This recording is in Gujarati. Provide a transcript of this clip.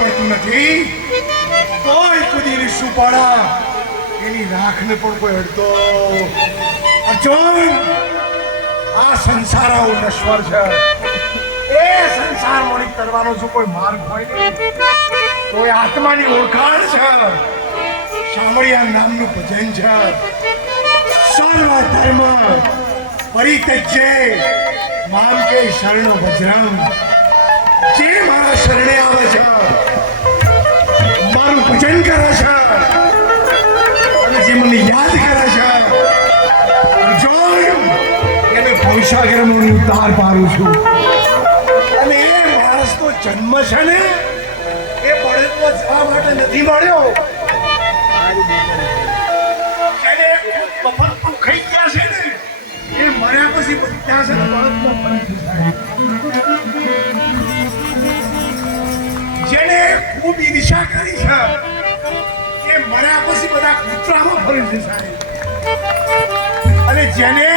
પડતું નથી કોઈ કુદીની સુપાડા એની રાખને પણ કોઈ અડતો અર્જુન આ સંસાર આવો નશ્વર છે એ સંસાર મોડી કરવાનો જો કોઈ માર્ગ હોય ને તો એ આત્માની ઓળખાણ છે સામળિયા નામનું ભજન છે સર્વ ધર્મ પરિત્યજ્ય મામ કે શરણ વજ્રમ જે મારા શરણે આવે છે મારું ભજન કરે છે અને જે મને યાદ કરે છે જોયું એને ભવસાગરમાં હું ઉતાર પાડું છું અને એ માણસનો જન્મ છે ને એ બળદમાં જવા માટે નથી મળ્યો જેને મફતનું ખાઈ ગયા છે ને એ મર્યા પછી બધા છે ને બળદમાં ફરક થાય જેને ખૂબ ઈર્ષા કરી છે એ મર્યા પછી બધા કૂતરામાં ફરી જશે અને જેને